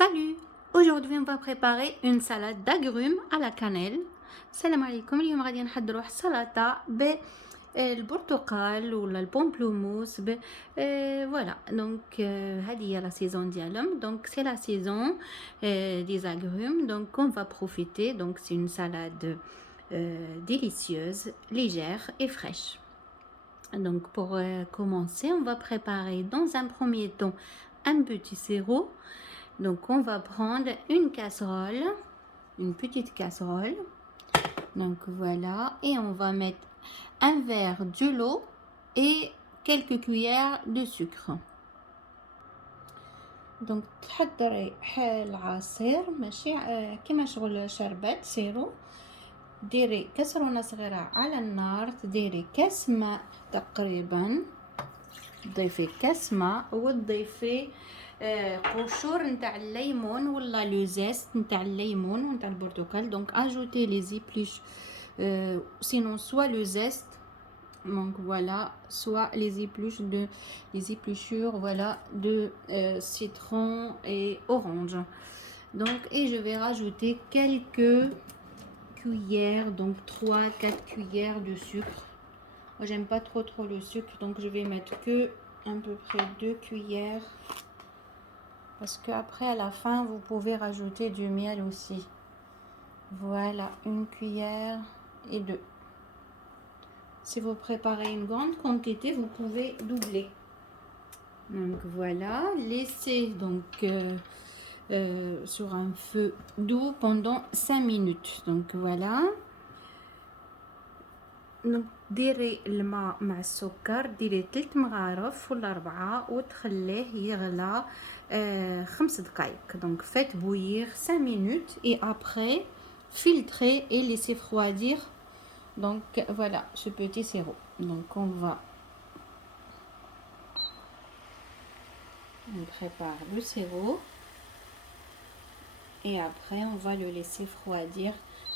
Salut! Aujourd'hui, on va préparer une salade d'agrumes à la cannelle. Salam alaikum. اليوم غادي نحضروا سلطة بالبرتقال ولا البومبلوموس voilà. Donc هذه هي la saison ديالهم. Donc c'est la saison des agrumes. Donc on va profiter. Donc c'est une salade délicieuse, légère et fraîche. Donc pour commencer, on va préparer dans un premier temps un petit sirop. Donc on va prendre une casserole, une petite casserole. Donc voilà, et on va mettre un verre de l'eau et quelques cuillères de sucre. Donc تحضري العصير ماشي كيما شغل شربات سيرو. ديري كسرونة صغيرة على النار، تديري كاس ماء تقريبا، تضيفي كاس ماء وتضيفي قشور نتاع الليمون ولا لو زيست نتاع الليمون ونتاع البرتقال. دونك اجوتي لي زيبليش sinon soit le zeste, donc voilà, soit les épluchures voilà de citron et orange. Donc et je vais rajouter quelques cuillères, donc 3-4 cuillères de sucre. Moi j'aime pas trop le sucre, donc je vais mettre que à peu près 2 cuillères, parce que après à la fin vous pouvez rajouter du miel aussi. Voilà, une cuillère et 2. Si vous préparez une grande quantité, vous pouvez doubler. Donc voilà, laissez donc sur un feu doux pendant 5 minutes. Donc voilà. Donc ديري الماء مع السكر، ديري 3 مغارف ولا 4 وتخليه يغلى 5 دقائق. Donc faites bouillir 5 minutes et après filtrez et laissez refroidir. Donc voilà ce petit sirop. Donc on prépare le sirop et après on va le laisser refroidir.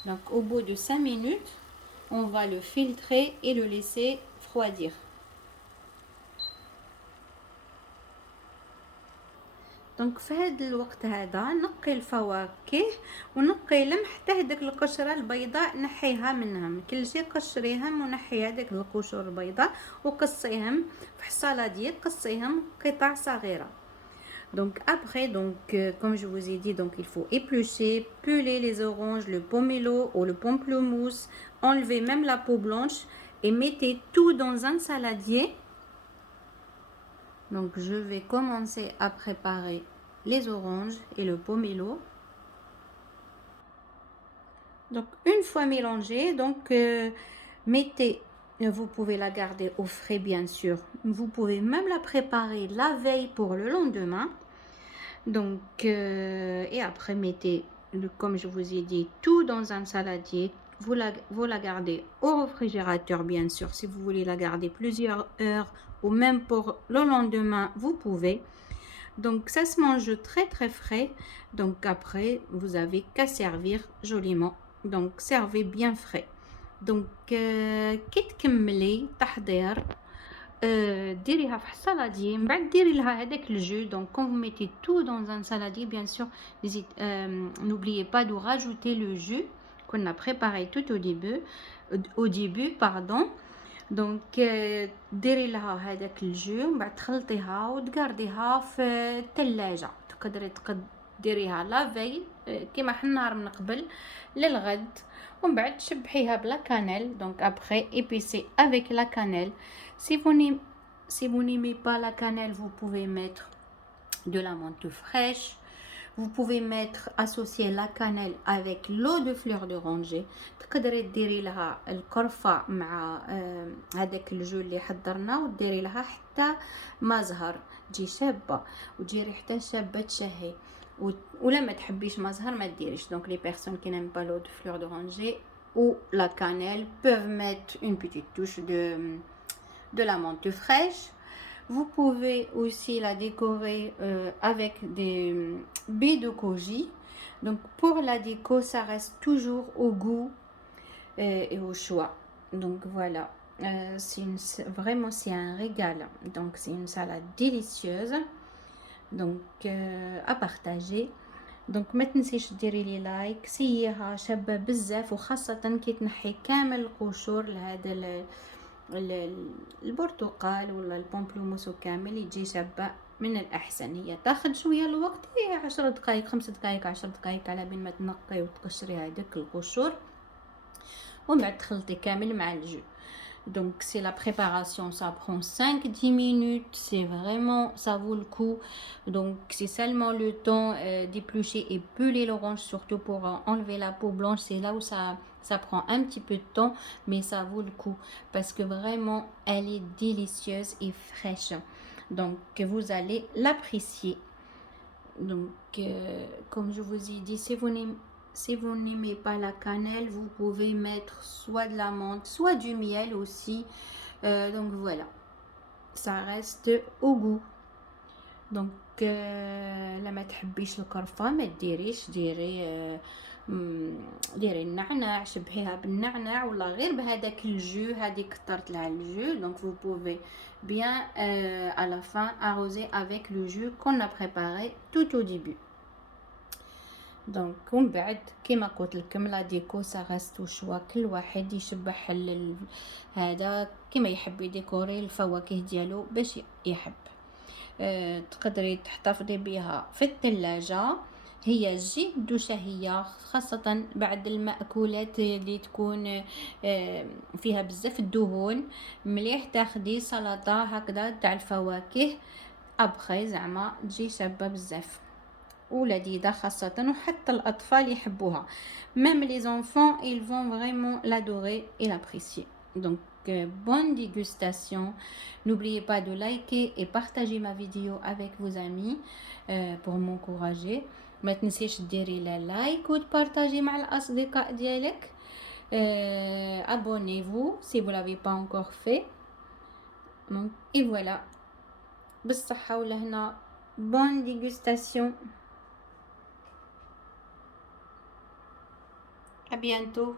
Donc au bout de 5 minutes on va le filtrer et le laisser refroidir. دونك في هذا الوقت هذا نقي الفواكه ونقي لم حتى هذيك القشره البيضاء نحيها منهم، كل شيء قشريهم ونحي هذيك القشور البيضاء وقصيهم في حصاله قصيهم قطع صغيره. Donc après, comme je vous ai dit, donc il faut éplucher, peler les oranges, le pomelo ou le pamplemousse, enlever même la peau blanche et mettez tout dans un saladier. Donc je vais commencer à préparer les oranges et le pomelo. Donc une fois mélangé, donc mettez, vous pouvez la garder au frais bien sûr. Vous pouvez même la préparer la veille pour le lendemain. Donc et après mettez, comme je vous ai dit, tout dans un saladier. Vous la gardez au réfrigérateur bien sûr. Si vous voulez la garder plusieurs heures ou même pour le lendemain, vous pouvez. Donc ça se mange très frais. Donc après vous avez qu'à servir joliment. Donc servez bien frais. Donc كي تكملي تحضير ديريها في حصالادي، من بعد ديري لها هذاك الجو. Donc quand vous mettez tout dans un saladier, bien sûr n'oubliez pas de rajouter le jus qu'on a préparé tout au début pardon. Donc ديري لها هذاك الجو، من بعد تخلطيها وتقرديها في الثلاجه. تقدري ديريها لا في كيما حنا النهار من قبل للغد، ومن بعد تشبحيها بلا كانيل. Donc après épicez avec la cannelle. Si vous n'aimez pas la cannelle, vous pouvez mettre de la menthe fraîche. Vous pouvez associer la cannelle avec l'eau de fleur d'oranger. تقدري ديري لها القرفة مع هذاك الجو اللي حضرنا، وديري لها حتى ما زهر، تجي شابة وتجي ريحتها شابة تشهي. ولا ما تحبيش ما زهر ما ديريش. Donc les personnes qui n'aiment pas l'eau de fleur d'oranger ou la cannelle peuvent mettre une petite touche de la menthe fraîche. Vous pouvez aussi la décorer avec des baies de koji. Donc pour la déco, ça reste toujours au goût et au choix. Donc voilà, vraiment c'est un régal. Donc c'est une salade délicieuse. Donc à partager. دونك ما تنسيش ديري لي لايك. سيها شابه بزاف، وخاصه كي تنحي كامل القشور لهذا البرتقال ولا البومبلوموس كامل يجي شابه من الاحسن. هي تاخذ شويه الوقت، هي 10 دقائق 5 دقائق 10 دقائق على بين ما تنقي وتقشري هذاك القشور، ومن بعد تخلطي كامل مع الجو. Donc c'est la préparation, ça prend 5-10 minutes, c'est vraiment, ça vaut le coup. Donc c'est seulement le temps d'éplucher et peler l'orange, surtout pour enlever la peau blanche. C'est là où ça prend un petit peu de temps, mais ça vaut le coup parce que vraiment elle est délicieuse et fraîche. Donc vous allez l'apprécier. Donc comme je vous ai dit, si vous n'aimez pas la cannelle, vous pouvez mettre soit de la menthe, soit du miel aussi. Donc voilà, ça reste au goût. Donc لما تحبيش القرفة ما ديريش، ديري النعناع، شبهيها بالنعناع ولا غير بهذاك الجو، هذه كثرت لها الجو. Donc vous pouvez bien à la fin arroser avec le jus qu'on a préparé tout au début. دونك ومن بعد كيما قلت لكم لا ديكو سا غاستو شوا، كل واحد يشبح هذا كيما يحب يديكوري الفواكه ديالو باش يحب. تقدري تحتفظي بها في الثلاجة، هي جد شهية خاصة بعد المأكولات اللي تكون فيها بزاف الدهون. مليح تاخدي سلطة هكذا تاع الفواكه ابخي زعما تجي شابة بزاف ولذيذة، خاصة وحتى الأطفال يحبوها. Même les enfants, ils vont vraiment l'adorer et l'apprécier. Donc, bonne dégustation. N'oubliez pas de liker et partager ma vidéo avec vos amis pour m'encourager. ما تنسيش ديري لا لايك وتبارطاجي مع الأصدقاء ديالك. Abonnez-vous si vous l'avez pas encore fait. Donc, et voilà. بالصحة والهنا. Bonne dégustation. À bientôt.